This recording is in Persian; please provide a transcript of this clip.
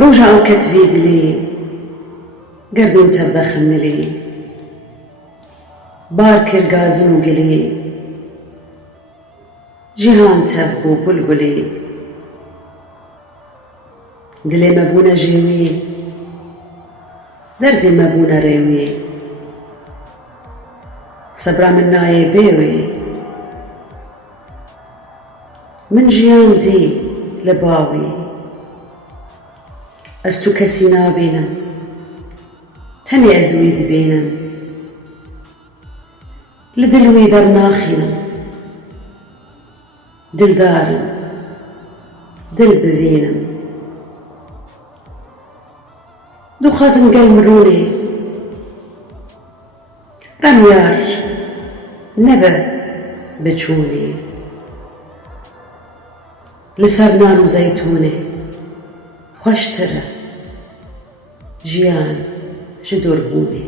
ڕۆژە ئەو کەتوی دلێ گەردون تەبدە خەملێ بار کرد گازن و گلێ جیهان تەب بوو گولگولێ دلێ مەبوونە ژێوێ دەردێ مەبوونە ڕێوێ سەبرا من نایێ بێوێ من ژیان دی لە باوێ ئەس تو کەسی نابێنم تەنێ ئەز وێ دبێنم لە دل وێ دەرناخینم دلدارم دل ببێنم دوو خەزم گەل مرۆنێ ڕەمیار نەبە بچوونێ لەسەر نان و زەیتونێ خۆشترە ژیان ji دووربوونێ